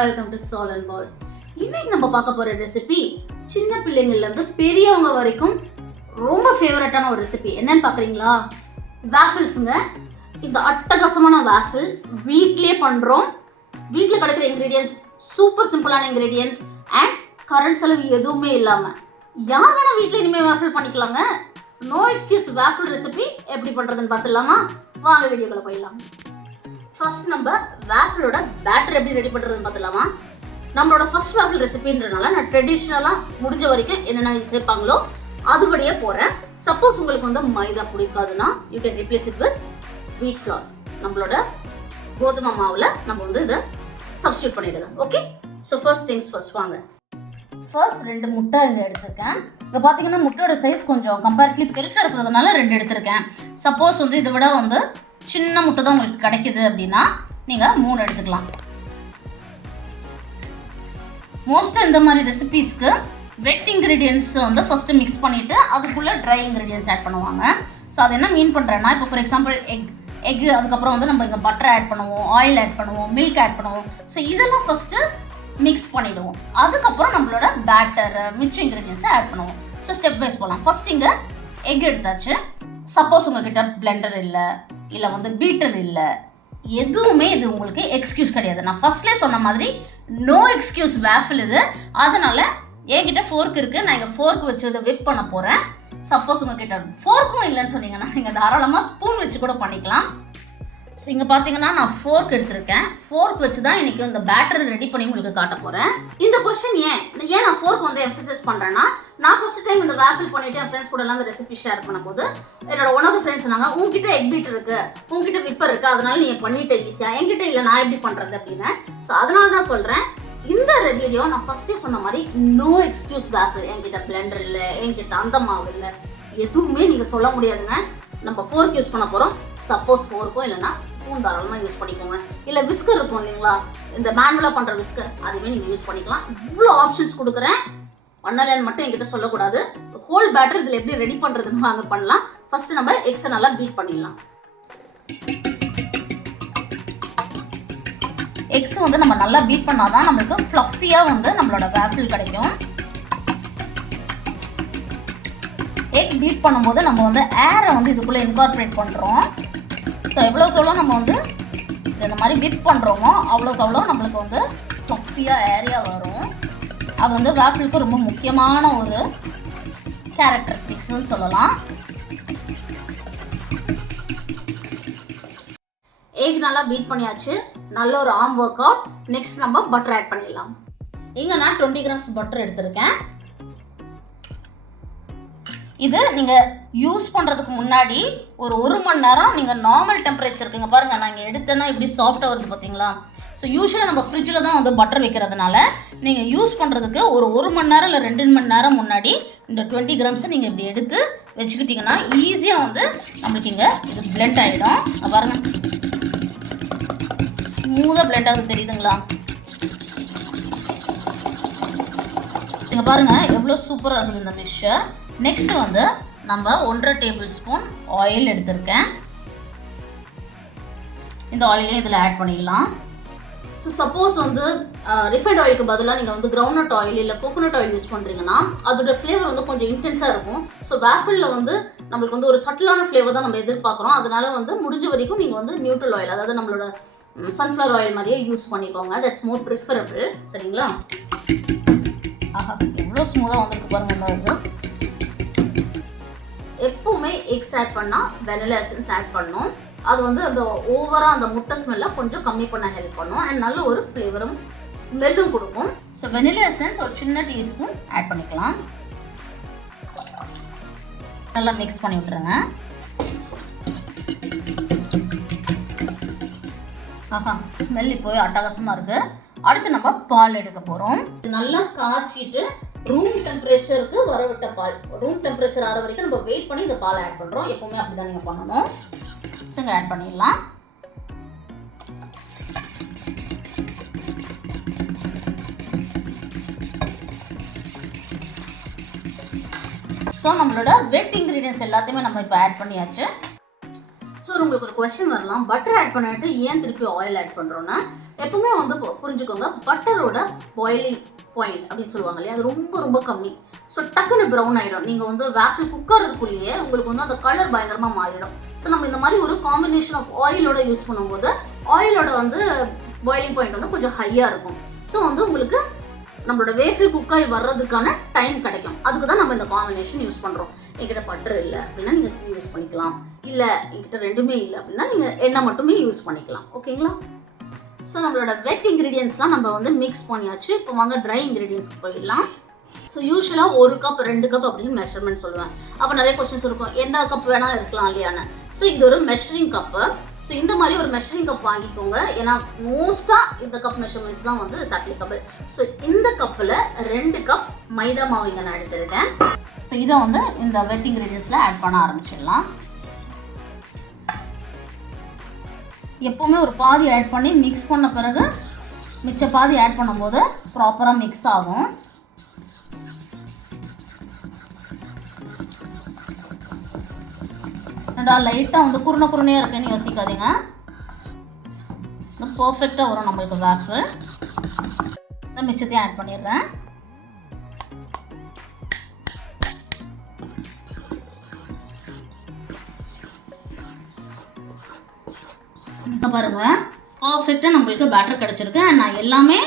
Welcome to soulinbowl. இன்னைக்கு நம்ம பார்க்க போற ரெசிபி சின்ன பிள்ளைங்கள்ல இருந்து பெரியவங்க வரைக்கும் ரொம்ப ஃபேவரட்டான ஒரு ரெசிபி. என்னன்னு பார்க்குறீங்களா? வாஃபிள்ஸுங்க. இந்த அட்டகாசமான வாஃபிள் வீட்லயே பண்ணுறோம். வீட்டில் கிடைக்கிற இன்க்ரீடியன்ஸ் சூப்பர் சிம்பிளான இன்க்ரீடியன்ஸ் அண்ட் கரண்ட் செலவு எதுவுமே இல்லாமல் யார் வேணால் வீட்டில் இனிமேல் வாஃபிள் பண்ணிக்கலாங்க. நோ எக்ஸ்கியூஸ் வாஃபிள் ரெசிபி எப்படி பண்ணுறதுன்னு பார்த்துடலாமா? வாங்க வீடியோக்குள்ள போயிடலாம். ஃபர்ஸ்ட் நம்ம வாஃபிளோட பேட்டர் எப்படி ரெடி பண்ணுறதுன்னு பார்த்துலாமா? நம்மளோட ஃபர்ஸ்ட் வாஃபிள் ரெசிபின்றனால நான் ட்ரெடிஷ்னலாக முடிஞ்ச வரைக்கும் என்னென்ன சேர்ப்பாங்களோ அதுபடியே போகிறேன். சப்போஸ் உங்களுக்கு வந்து மைதா பிடிக்காதுன்னா you can replace it with wheat flour. நம்மளோட கோதுமை மாவில் நம்ம வந்து இதை சப்ஸ்டியூட் பண்ணிடுங்க. Okay, so first things first வாங்க. ஃபர்ஸ்ட் 2 முட்டை இங்கே எடுத்திருக்கேன். இங்கே பார்த்தீங்கன்னா முட்டையோட சைஸ் கொஞ்சம் கம்பேரிட்டிவ்லி பெருசாக இருக்கிறதுனால 2 எடுத்திருக்கேன். சப்போஸ் வந்து இதை விட வந்து சின்ன முட்டை தான் உங்களுக்கு கிடைக்குது அப்படின்னா நீங்கள் 3 எடுத்துக்கலாம். மோஸ்ட்டாக இந்த மாதிரி ரெசிபீஸ்க்கு வெட் இன்க்ரீடியன்ஸ் வந்து ஃபஸ்ட்டு மிக்ஸ் பண்ணிவிட்டு அதுக்குள்ளே ட்ரை இன்க்ரீடியன்ஸ் ஆட் பண்ணுவாங்க. ஸோ அது என்ன மீன் பண்ணுறேன்னா, இப்போ ஃபார் எக்ஸாம்பிள் எக் அதுக்கப்புறம் வந்து நம்ம இங்கே பட்டர் ஆட் பண்ணுவோம், ஆயில் ஆட் பண்ணுவோம், மில்க் ஆட் பண்ணுவோம். ஸோ இதெல்லாம் ஃபஸ்ட்டு மிக்ஸ் பண்ணிவிடுவோம். அதுக்கப்புறம் நம்மளோட பேட்டர் மிச்ச இன்க்ரீடியன்ஸை ஆட் பண்ணுவோம். ஸோ ஸ்டெப் வைஸ் போகலாம். ஃபஸ்ட் இங்கே எக் எடுத்தாச்சு. சப்போஸ் உங்கள்கிட்ட பிளெண்டர் இல்லை வந்து பீட்டர் இல்லை, எதுவுமே இது உங்களுக்கு எக்ஸ்கியூஸ் கிடையாது. நான் ஃபர்ஸ்ட்லேயே சொன்ன மாதிரி நோ எக்ஸ்கியூஸ் வாஃபிள் இது. அதனால் என்கிட்ட ஃபோர்க் இருக்குது, நான் இங்கே ஃபோர்க் வச்சு இதை விப் பண்ண போகிறேன். சப்போஸ் உங்ககிட்ட ஃபோர்க்கும் இல்லைன்னு சொன்னீங்கன்னா நீங்கள் தாராளமாக ஸ்பூன் வச்சு கூட பண்ணிக்கலாம். ஸோ இங்கே பார்த்தீங்கன்னா நான் ஃபோர்க் எடுத்திருக்கேன். ஃபோர்க் வச்சு தான் இன்றைக்கி இந்த பேட்டரை ரெடி பண்ணி உங்களுக்கு காட்ட போகிறேன். இந்த கொஸ்டின் ஏன் நான் ஃபோர்க் வந்து எம்ஃபசைஸ் பண்ணுறேன்னா, நான் ஃபர்ஸ்ட் டைம் இந்த வாஃபிள் பண்ணிவிட்டு என் ஃப்ரெண்ட்ஸ் கூட எல்லாம் அந்த ரெசிபி ஷேர் பண்ணும்போது என்னோட ஒன் ஆஃப் த ஃப்ரெண்ட்ஸ் சொன்னாங்க, உங்ககிட்ட எக் பீட் இருக்குது, உங்ககிட்ட விப்பர் இருக்குது, அதனால நீங்கள் பண்ணிவிட்டு ஈஸியாக, என்கிட்ட இல்லை நான் எப்படி பண்ணுறது அப்படின்னு. ஸோ அதனால தான் சொல்கிறேன், இந்த வீடியோ நான் ஃபஸ்ட்டே சொன்ன மாதிரி நோ எக்ஸ்கியூஸ் வாஃபிள். என்கிட்ட பிளெண்டர் இல்லை, என்கிட்ட அந்த மாவு இல்லை, எதுவுமே நீங்கள் சொல்ல முடியாதுங்க. நம்ம ஃபோர்க் யூஸ் பண்ண போகிறோம். சப்போஸ் ஃபோர்க்கும் இல்லைனா ஸ்பூன் தாராளமாக யூஸ் பண்ணிக்கோங்க. இல்லை விஸ்கர் இருக்கும் இல்லைங்களா, இந்த மேனுவலாக பண்ணுற விஸ்கர், அதுவுமே நீங்கள் யூஸ் பண்ணிக்கலாம். இவ்வளோ ஆப்ஷன்ஸ் கொடுக்குறேன். பண்ணலன்னு மட்டும் என்கிட்ட சொல்லக்கூடாது. ஹோல் பேட்டர் இதில் எப்படி ரெடி பண்ணுறதுன்னு வாங்க பண்ணலாம். ஃபஸ்ட்டு நம்ம எக்ஸை நல்லா பீட் பண்ணிடலாம். எக்ஸ் வந்து நம்ம நல்லா பீட் பண்ணால் தான் நம்மளுக்கு ஃப்ளஃபியாக வந்து நம்மளோட வாஃபிள் கிடைக்கும். எக் பீட் பண்ணும்போது நம்ம வந்து ஏரை வந்து இதுக்குள்ளே இன்கார்பரேட் பண்ணுறோம். ஸோ எவ்வளோக்கு எவ்வளோ நம்ம வந்து இந்த மாதிரி விப் பண்ணுறோமோ அவ்வளோக்கு அவ்வளோ நம்மளுக்கு வந்து ஃப்ளஃபியாக ஏரியா வரும். அது வந்து வாஃபிளுக்கு ரொம்ப முக்கியமான ஒரு கேரக்டரிஸ்டிக்ஸ்னு சொல்லலாம். எக் நல்லா பீட் பண்ணியாச்சு. நல்ல ஒரு ஆர்ம் ஒர்க் அவுட். நெக்ஸ்ட் நம்ம பட்டர் ஆட் பண்ணிடலாம். இங்கே நான் 20 கிராம்ஸ் பட்டர் எடுத்திருக்கேன். இது நீங்கள் யூஸ் பண்ணுறதுக்கு முன்னாடி ஒரு மணி நேரம் நீங்கள் நார்மல் டெம்பரேச்சருக்குங்க. பாருங்கள், நான் இங்கே எடுத்தேன்னா இப்படி சாஃப்டாக வருது பார்த்தீங்களா? ஸோ யூஸ்வலாக நம்ம ஃப்ரிட்ஜில் தான் வந்து பட்டர் வைக்கிறதுனால நீங்கள் யூஸ் பண்ணுறதுக்கு ஒரு மணி நேரம் இல்லை 2 மணி நேரம் முன்னாடி இந்த 20 கிராம்ஸை நீங்கள் இப்படி எடுத்து வச்சுக்கிட்டிங்கன்னா ஈஸியாக வந்து நம்மளுக்கு இங்கே இது பிளெண்ட் ஆகிடும். பாருங்கள், ஸ்மூத்தாக பிளெண்ட் ஆகுது, தெரியுதுங்களா? இங்கே பாருங்கள் எவ்வளோ சூப்பராக இருக்குது இந்த மிக்சர். நெக்ஸ்ட் வந்து நம்ம 1.5 டேபிள் ஸ்பூன் ஆயில் எடுத்திருக்கேன். இந்த ஆயிலையும் இதில் ஆட் பண்ணிடலாம். ஸோ சப்போஸ் வந்து ரிஃபைண்ட் ஆயிலுக்கு பதிலாக நீங்கள் வந்து கிரவுண்ட்நட் ஆயில் இல்லை கோகோனட் ஆயில் யூஸ் பண்ணுறீங்கன்னா அதோட ஃப்ளேவர் வந்து கொஞ்சம் இன்டென்ஸாக இருக்கும். ஸோ வாஃபிளில் வந்து நம்மளுக்கு வந்து ஒரு சட்டிலான ஃப்ளேவர் தான் நம்ம எதிர்பார்க்குறோம். அதனால வந்து முடிஞ்ச வரைக்கும் நீங்கள் வந்து நியூட்ரல் ஆயில், அதாவது நம்மளோட சன்ஃப்ளவர் ஆயில் மாதிரியே யூஸ் பண்ணிக்கோங்க. That's more preferable. சரிங்களா? ஆஹா, எவ்வளோ ஸ்மூத்தாக வந்துருக்கு பாருங்கள். அது எப்பவுமே எக்ஸ் ஆட் பண்ணால் வெனிலா எசன்ஸ் ஆட் பண்ணணும். அது வந்து அந்த ஓவராக அந்த முட்டை ஸ்மெல்லை கொஞ்சம் கம்மி பண்ண ஹெல்ப் பண்ணும் அண்ட் நல்ல ஒரு ஃப்ளேவரும் ஸ்மெல்லும் கொடுக்கும். ஸோ வெனிலா எசன்ஸ் ஒரு சின்ன டீஸ்பூன் ஆட் பண்ணிக்கலாம். நல்லா மிக்ஸ் பண்ணி விட்டுருங்க. ஆஹா, ஸ்மெல் இப்போவே அட்டகாசமாக இருக்குது. அடுத்து நம்ம பால் எடுக்க போகிறோம். நல்லா காய்ச்சிட்டு ரூம் டெம்பரேச்சருக்கு வரவிட்ட பால், ரூம் டெம்பரேச்சர் ஆகிற வரைக்கும் நம்ம வெயிட் பண்ணி இந்த பால் ஆட் பண்ணுறோம். எப்போவுமே அப்படி தான் நீங்கள் பண்ணணும். ஸோ இங்கே ஆட் பண்ணிடலாம். ஸோ நம்மளோட வெட் இன்க்ரீடியன்ஸ் எல்லாத்தையுமே நம்ம இப்போ ஆட் பண்ணியாச்சு. ஸோ உங்களுக்கு ஒரு கொஸ்டின் வரலாம், பட்டர் ஆட் பண்ணிட்டு ஏன் திருப்பி ஆயில் ஆட் பண்ணுறோன்னா, எப்பவுமே வந்து புரிஞ்சுக்கோங்க, பட்டரோட பாயிலிங் பாயிண்ட் அப்படின்னு சொல்லுவாங்க இல்லையா, அது ரொம்ப ரொம்ப கம்மி. ஸோ டக்குன்னு ப்ரௌன் ஆகிடும். நீங்கள் வந்து வேஃபில் குக்கறதுக்குள்ளேயே உங்களுக்கு வந்து அந்த கலர் பயங்கரமாக மாறிடும். ஸோ நம்ம இந்த மாதிரி ஒரு காம்பினேஷன் ஆஃப் ஆயிலோட யூஸ் பண்ணும்போது ஆயிலோட வந்து பாயிலிங் பாயிண்ட் வந்து கொஞ்சம் ஹையாக இருக்கும். ஸோ வந்து உங்களுக்கு நம்மளோட வேஃபில் குக்காய் வர்றதுக்கான டைம் கிடைக்கும். அதுக்கு தான் நம்ம இந்த காம்பினேஷன் யூஸ் பண்ணுறோம். என்கிட்ட பட்டர் இல்லை அப்படின்னா நீங்கள் யூஸ் பண்ணிக்கலாம், இல்லை என்கிட்ட ரெண்டுமே இல்லை அப்படின்னா நீங்கள் எண்ணெய் மட்டுமே யூஸ் பண்ணிக்கலாம். ஓகேங்களா? ஸோ நம்மளோட வெட் இன்க்ரீடியன்ஸ்லாம் நம்ம வந்து மிக்ஸ் பண்ணியாச்சு. இப்போ வாங்க ட்ரை இன்க்ரீடியன்ஸ்க்கு போயிடலாம். ஸோ யூஸ்வலாக 1 கப் 2 கப் அப்படின்னு மெஷர்மெண்ட் சொல்லுவேன். அப்போ நிறைய கொஸ்டின்ஸ் இருக்கும், எந்த கப் வேணால் இருக்கலாம் இல்லையான்னு. ஸோ இது ஒரு மெஷரிங் கப்பு. ஸோ இந்த மாதிரி ஒரு மெஷரிங் கப் வாங்கிக்கோங்க. ஏன்னா மோஸ்ட்டாக இந்த கப் மெஷர்மெண்ட்ஸ் தான் வந்து அப்ளிகபிள். ஸோ இந்த கப்பில் 2 கப் மைதா மாவு இங்கே நான் எடுத்துருக்கேன். ஸோ இதை வந்து இந்த வெட் இன்க்ரீடியன்ஸில் ஆட் பண்ண ஆரம்பிச்சிடலாம். எப்போவுமே ஒரு பாதி ஆட் பண்ணி மிக்ஸ் பண்ண பிறகு மிச்ச பாதி ஆட் பண்ணும்போது ப்ராப்பராக மிக்ஸ் ஆகும். லைட்டாக வந்து குருணையாக இருக்குன்னு யோசிக்காதீங்க, பர்ஃபெக்டாக வரும் நம்மளுக்கு வேஃபில். நான் மிச்சத்தையும் ஆட் பண்ணிடுறேன். பாருங்க, பர்ஃபெக்டாக நம்மளுக்கு பேட்டர் கிடச்சிருக்கு. நான் எல்லாமே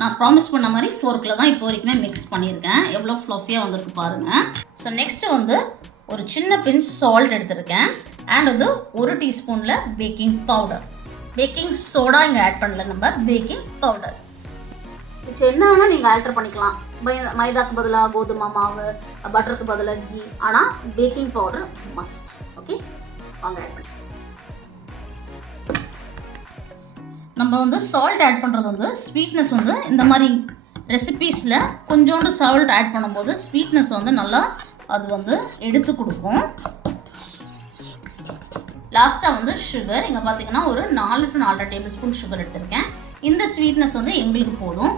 நான் ப்ராமிஸ் பண்ண மாதிரி ஃபோர்க்கில் தான் இப்போ வரைக்குமே மிக்ஸ் பண்ணியிருக்கேன். எவ்வளோ ஃப்ளஃபியாக வந்திருக்கு பாருங்கள். ஸோ நெக்ஸ்ட்டு வந்து ஒரு சின்ன பிஞ்ச் சால்ட் எடுத்திருக்கேன். அண்ட் வந்து 1 டீஸ்பூனில் பேக்கிங் பவுடர். பேக்கிங் சோடா இங்கே ஆட் பண்ணல, நம்ம பேக்கிங் பவுடர். மிச்சம் என்ன வேணால் நீங்கள் ஆல்டர் பண்ணிக்கலாம். மைதாக்கு பதிலாக கோதுமை மாவு, பட்டருக்கு பதிலாக கீ. ஆனால் பேக்கிங் பவுடர் மஸ்ட். ஓகே, வாங்க ஆட் பண்ணி. நம்ம வந்து சால்ட் ஆட் பண்ணுறது வந்து ஸ்வீட்னஸ் வந்து இந்த மாதிரி ரெசிபீஸில் கொஞ்சோண்டு சால்ட் ஆட் பண்ணும்போது ஸ்வீட்னஸ் வந்து நல்லா அது வந்து எடுத்து கொடுக்கும். லாஸ்ட்டாக வந்து சுகர் இங்கே பார்த்தீங்கன்னா ஒரு 4 to 4.5 டேபிள் ஸ்பூன் சுகர் எடுத்திருக்கேன். இந்த ஸ்வீட்னஸ் வந்து எங்களுக்கு போதும்.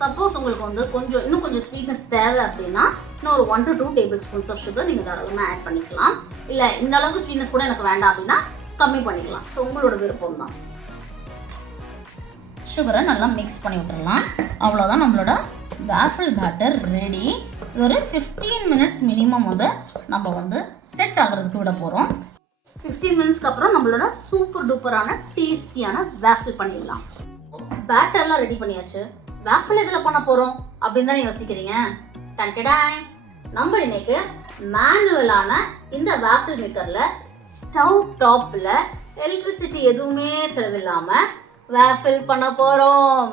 சப்போஸ் உங்களுக்கு வந்து இன்னும் கொஞ்சம் ஸ்வீட்னஸ் தேவை அப்படின்னா இன்னும் ஒரு 1 to 2 table spoons of sugar நீங்கள் தாராளமாக ஆட் பண்ணிக்கலாம். இல்லை இந்த அளவுக்கு ஸ்வீட்னஸ் கூட எனக்கு வேண்டாம் அப்படின்னா கம்மி பண்ணிக்கலாம். ஸோ உங்களோட விருப்பம் தான். சுகரை நல்லா மிக்ஸ் பண்ணி விட்டுடலாம். அவ்வளோதான், நம்மளோட வாஃபிள் பேட்டர் ரெடி. இது ஒரு 15 மினிட்ஸ் மினிமம் வந்து நம்ம வந்து செட் ஆகிறதுக்கு விட போகிறோம். 15 மினிட்ஸ்க்கு அப்புறம் நம்மளோட சூப்பர் டூப்பரான டேஸ்டியான வாஃபிள் பண்ணிடலாம். பேட்டர்லாம் ரெடி பண்ணியாச்சு. வாஃபிள் இதில் பண்ண போகிறோம் அப்படின்னு தானே யோசிக்கிறீங்க? டன்டடாய், நம்ம இன்னைக்கு மேனுவலான இந்த வாஃபிள் மேக்கரில் ஸ்டவ் டாப்பில் எலக்ட்ரிசிட்டி எதுவுமே செலவில்லாமல் வாஃபிள் பண்ண போகிறோம்.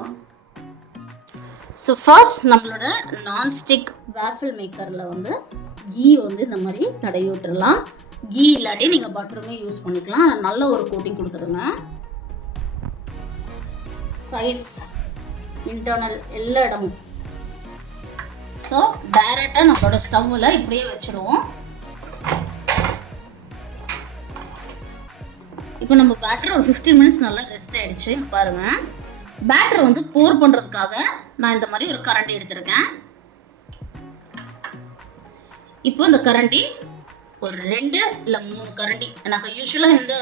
ஸோ ஃபர்ஸ்ட் நம்மளோட நான்ஸ்டிக் வாஃபிள் மேக்கரில் வந்து கீ வந்து இந்த மாதிரி தடவி விட்டுடலாம். கீ இல்லாட்டி நீங்கள் பட்டருமே யூஸ் பண்ணிக்கலாம். நல்ல ஒரு கோட்டிங் கொடுத்துடுங்க. சைட்ஸ், இன்டர்னல் எல்லா இடமும். ஸோ டைரெக்டாக நம்மளோட ஸ்டவ்வில் இப்படியே வச்சுடுவோம். இப்போ நம்ம பேட்டர் ஒரு 15 மினிட்ஸ் நல்லா ரெஸ்ட் ஆகிடுச்சு. பாருங்கள், பேட்டர் வந்து போர் பண்ணுறதுக்காக நான் இந்த மாதிரி ஒரு கரண்டி எடுத்திருக்கேன். இப்போ இந்த கரண்டி ஒரு 2 இல்லை 3 கரண்டி, எனக்கு யூஸ்வலாக இந்த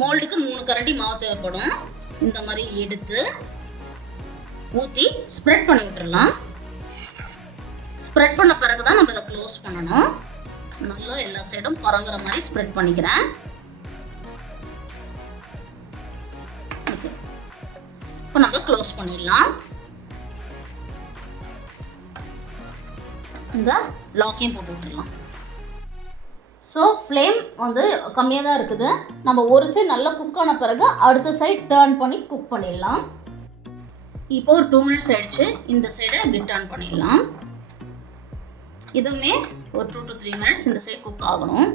மோல்டுக்கு 3 கரண்டி மாவு தேவைப்படும். இந்த மாதிரி எடுத்து ஊற்றி ஸ்ப்ரெட் பண்ணி விட்டுடலாம். ஸ்ப்ரெட் பண்ண பிறகு தான் நம்ம இதை க்ளோஸ் பண்ணணும். நல்லா எல்லா சைடும் பரவுற மாதிரி ஸ்ப்ரெட் பண்ணிக்கிறேன். ஓகே, இப்போ நம்ம க்ளோஸ் பண்ணிடலாம். இந்த லாக்கையும் போட்டு விட்டுடலாம். ஸோ ஃப்ளேம் வந்து கம்மியாக தான் இருக்குது. நம்ம ஒரு சைடு நல்லா குக் ஆன பிறகு அடுத்த சைடு டர்ன் பண்ணி குக் பண்ணிடலாம். இப்போ ஒரு 2 மினிட்ஸ் ஆகிடுச்சு. இந்த சைடை இப்படி டர்ன் பண்ணிடலாம். இதுவுமே ஒரு 2 to 3 மினிட்ஸ் இந்த சைடு குக் ஆகணும்.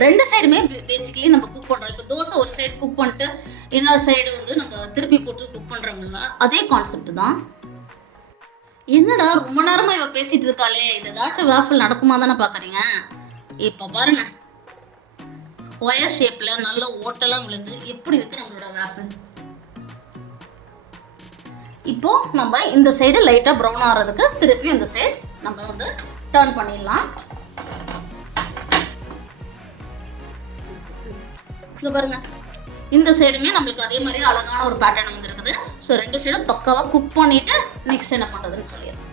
2 சைடுமே பேசிக்கலி நம்ம குக் பண்ணுறோம். இப்போ தோசை ஒரு சைடு குக் பண்ணிட்டு இன்னொரு சைடு வந்து நம்ம திருப்பி போட்டு குக் பண்ணுறாங்களா, அதே கான்செப்ட் தான். என்னடா ரொம்ப நேரமாக இவ பேசிகிட்டு இருக்காளே, இது ஏதாச்சும் வாஃபிள் நடக்குமா தானே பார்க்குறீங்க? இப்போ பாருங்க, ஸ்கொயர் ஷேப்பில் நல்ல ஓட்டெல்லாம் விழுந்து எப்படி இருக்குது நம்மளோட வாஃபிள். இப்போ நம்ம இந்த சைடு லைட்டாக ப்ரௌன் ஆகிறதுக்கு திருப்பி இந்த சைடு நம்ம வந்து டர்ன் பண்ணிடலாம். இங்கே பாருங்க, இந்த சைடுமே நம்மளுக்கு அதே மாதிரி அழகான ஒரு பேட்டர்ன் வந்துருக்குது. ஸோ 2 சைடும் பக்காவாக குக் பண்ணிவிட்டு நெக்ஸ்ட் என்ன பண்ணுறதுன்னு சொல்லிடுறேன்.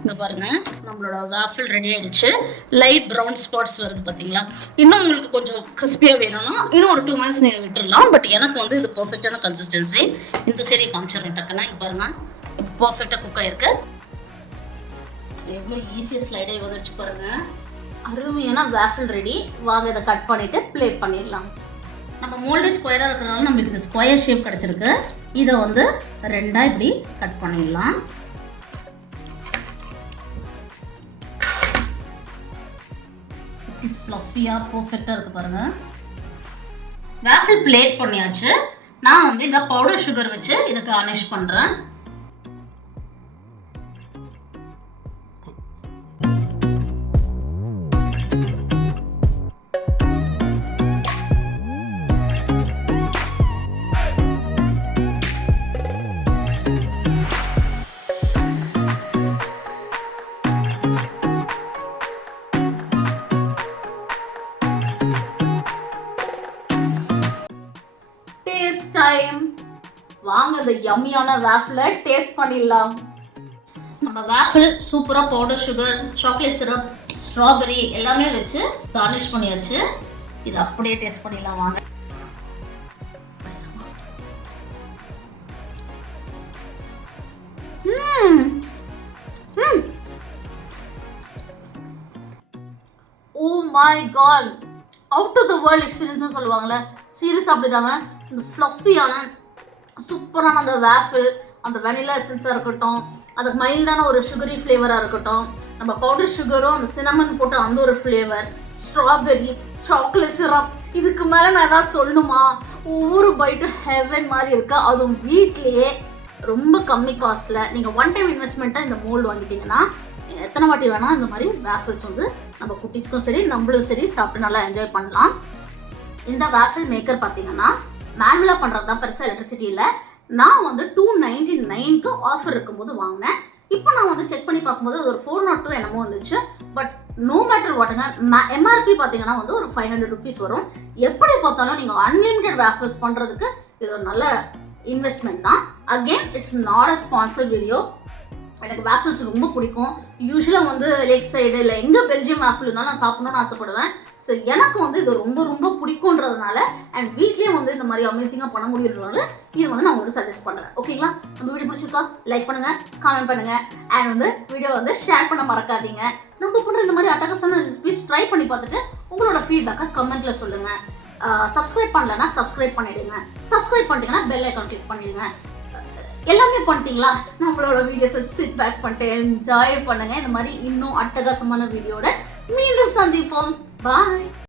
இங்கே பாருங்கள், நம்மளோட வாஃபிள் ரெடி ஆகிடுச்சு. லைட் ப்ரௌன் ஸ்பாட்ஸ் வருது பார்த்தீங்களா? இன்னும் உங்களுக்கு கொஞ்சம் கிறிஸ்பியாக வேணும்னா இன்னும் ஒரு 2 மினிட்ஸ் நீங்கள் விட்டுடலாம். பட் எனக்கு வந்து இது பர்ஃபெக்டான கன்சிஸ்டன்சி. இந்த சைடை காமிச்சிடுறேன் டக்குன்னா. இங்கே பாருங்கள், பர்ஃபெக்டாக குக் ஆகிருக்கு. எவ்வளோ ஈஸியாக ஸ்லைடாக வந்துடுச்சு பாருங்கள். அருமையான வாஃபிள் ரெடி. வாங்க இதை கட் பண்ணிவிட்டு பிளேட் பண்ணிடலாம். நம்ம மோல்டு ஸ்கொயராக இருக்கிறனால நம்மளுக்கு இது ஸ்கொயர் ஷேப் கிடச்சிருக்கு. இதை வந்து 2ஆக இப்படி கட் பண்ணிடலாம். ஃப்ளஃபியாக பர்ஃபெக்டாக இருக்குது பாருங்கள். வாஃபிள் பிளேட் பண்ணியாச்சு. நான் வந்து இந்த பவுடர் சுகர் வச்சு இதை கார்னிஷ் பண்ணுறேன். டைம். வாங்க இந்த யம்மியான வாஃபிளை டேஸ்ட் பண்ணிடலாம். நம்ம வாஃபிள் சூப்பராக powder sugar, chocolate syrup, strawberry எல்லாமே வச்சு கார்னிஷ் பண்ணியாச்சு. இது அப்படியே டேஸ்ட் பண்ணிடலாம் வாங்க. Oh my God, out of the world experience சொல்லுவாங்கல்ல, சீரியஸாக அப்படிதாங்க. இந்த ஃப்ளஃபியான சூப்பரான அந்த வாஃபிள், அந்த வெனிலா எசன்ஸாக இருக்கட்டும், அதுக்கு மைல்டான ஒரு சுகரி ஃப்ளேவராக இருக்கட்டும், நம்ம பவுடர் சுகரும் அந்த சினமன் போட்டு அந்த ஒரு ஃப்ளேவர், ஸ்ட்ராபெரி, சாக்லேட் சிரப், இதுக்கு மேலே நான் ஏதாவது சொல்லணுமா? ஒவ்வொரு பைட்டும் ஹெவன் மாதிரி இருக்குது. அதுவும் வீட்லேயே ரொம்ப கம்மி காஸ்ட்டில் நீங்கள் ஒன் டைம் இன்வெஸ்ட்மெண்ட்டாக இந்த மோல்டு வாங்கிட்டீங்கன்னா நீங்கள் எத்தனை வாட்டி வேணால் இந்த மாதிரி வாஃபிள்ஸ் வந்து நம்ம குட்டிஸ்க்கும் சரி நம்மளும் சரி சாப்பிட்டு நல்லா என்ஜாய் பண்ணலாம். இந்த வாஃபிள் மேக்கர் பார்த்தீங்கன்னா மேனுவலாக பண்ணுறது தான், பெருசாக எலக்ட்ரிசிட்டி இல்லை. நான் வந்து 299க்கு ஆஃபர் இருக்கும்போது வாங்கினேன். இப்போ நான் வந்து செக் பண்ணி பார்க்கும்போது அது ஒரு 402 என்னமோ வந்துச்சு. பட் நோ மேட்டர் வாட்டுங்க, எம்ஆர்பி பார்த்தீங்கன்னா வந்து ஒரு 500 ருபீஸ் வரும். எப்படி பார்த்தாலும் நீங்கள் அன்லிமிட்டெட் வாஃபிள்ஸ் பண்ணுறதுக்கு இது ஒரு நல்ல இன்வெஸ்ட்மெண்ட் தான். Again it's not a sponsored video. எனக்கு வாஃபிள்ஸ் ரொம்ப பிடிக்கும். யூஸ்வலாக வந்து லேக் சைடு இல்லை எங்கே பெல்ஜியம் வாஃபிள் இருந்தாலும் நான் சாப்பிடணும்னு ஆசைப்படுவேன். ஸோ எனக்கு வந்து இது ரொம்ப ரொம்ப பிடிக்குன்றதுனால அண்ட் வீட்லேயும் வந்து இந்த மாதிரி அமேசிங்காக பண்ண முடியுன்றதுனால இது வந்து நான் உங்களுக்கு சஜஸ்ட் பண்ணுறேன். ஓகேங்களா? நம்ம வீடியோ பிடிச்சிருக்கா? லைக் பண்ணுங்கள், கமெண்ட் பண்ணுங்கள், அண்ட் வந்து வீடியோ வந்து ஷேர் பண்ண மறக்காதீங்க. நம்ம பண்ணுற இந்த மாதிரி அட்டகாசமான ரெசிபிஸ் ட்ரை பண்ணி பார்த்துட்டு உங்களோட ஃபீட்பேக்கை கமெண்ட்டில் சொல்லுங்கள். சப்ஸ்கிரைப் பண்ணலன்னா சப்ஸ்கிரைப் பண்ணிவிடுங்க. சப்ஸ்கிரைப் பண்ணிட்டீங்கன்னா பெல் ஐக்கான் கிளிக் பண்ணிடுங்க. எல்லாமே பண்ணிட்டீங்களா? நம்மளோட வீடியோஸ் வச்சு சிட் பேக் பண்ணிட்டு என்ஜாய் பண்ணுங்கள். இந்த மாதிரி இன்னும் அட்டகாசமான வீடியோட மீண்டும் சந்திப்போம். பாய்.